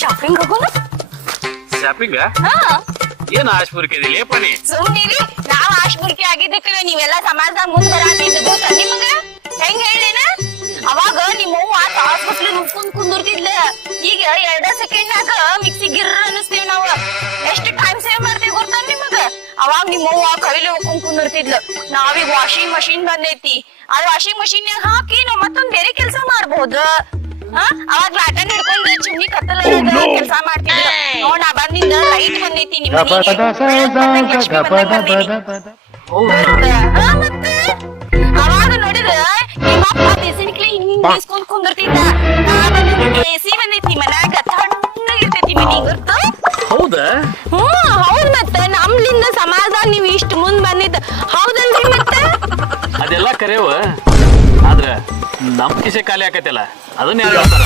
Shopping ಹೋಗೋಣ. Shopping ಹಾ ಏನ್ ಆಶ್ಪುರ್ಕೆ ಲೇಪನಿ ಸುಮ್ನಿರಿ. ನಾವ್ ಆಶ್ಮುರ್ಕಿ ಆಗಿದ್ದಕ್ಕ ನೀವೆಲ್ಲ ಸಮಾಜದಾಗ ಮುಂದ್ ಬರಾತಿದ್ದು ನಿಮಗ ಹೆಂಗ್ ಹೇಳಿನ? ಅವಾಗ ನಿಮ್ಮವ್ವ ಹಾಸ್ಪಿಟ್ಲ್ ನುಗ್ಕೊಂಡ್ ಕುಂದಿರ್ತಿದ್ಲ. ಈಗ 2 ಸೆಕೆಂಡ್ನಾಗ ಮಿಕ್ಸಿ ಗಿರ್ರ ಅನ್ನಿಸ್ತೇವ್ ನಾವ್. ಎಷ್ಟ್ ಟೈಮ್ ಸೇವ್ ಮಾಡ್ತೀವಿ ಗೊತ್ತಾ ನಿಮಗ? ಅವಾಗ ನಿಮ್ಮವ್ವ ಕೈಲಿ ಹೋಗ್ಕೊಂಡ್ ಕುಂದಿರ್ತಿದ್ಲ. ನಾವೀಗ ವಾಷಿಂಗ್ ಮಷಿನ್ ಬಂದೈತಿ. ಅದ್ ವಾಷಿಂಗ್ ಮಷಿನ್ ಹಾಕಿ ನಾವ್ ಮತ್ತೊಂದ್ ಬೇರೆ ಕೆಲ್ಸ ಮಾಡ್ಬೋದು. ಅವಾಗ ಲಾಟನ್ ಹಿಡ್ಕೊಂಡು ಚಿಮ್ನಿ ಕತ್ತಲ ಕೆಲ್ಸ ಮಾಡ್ತಿದ್ಲ. ನೋಡ್ ನಾ ಬಂದಿಂದ ಲೈಟ್ ಬಂದೈತಿ ನಿಮ್ ಮತ್ತೆ ಅವಾಗ ನೋಡಿದ್ರ ನಿಮ್ಮಪ್ಪ ಬಿಸಿನಿಕ್ಲಿ ಹಿಂಗ್ ಬೀಸ್ಕೊಂಡ್ ಕುಂದಿರ್ತಿದ್ದ. ಎಸಿ ಬಂದೈತಿ ಮನ್ಯಾಗ ತಣ್ಣಗಿರ್ತೈತಿ ಮನಿ ಗೊತ್ತು. ಹೌದಾ? ಹೌದ್ ಮತ್ತ ನಮ್ಲಿಂದ ಸಮಾಜದಾಗ ನೀವ್ ಇಷ್ಟ ಮುಂದ್ ಬಂದಿದ್ದ ಹೌದಲ್ರಿ ಮತ್ತೆ? ಅದೆಲ್ಲ ಕರೆವ ಆದ್ರ ನಮ್ ಕಿಸೆ ಖಾಲಿ ಆಕತಿಲ್ಲ ಅದನ್ನ ಯಾರು ಹೇಳ್ತಾರ?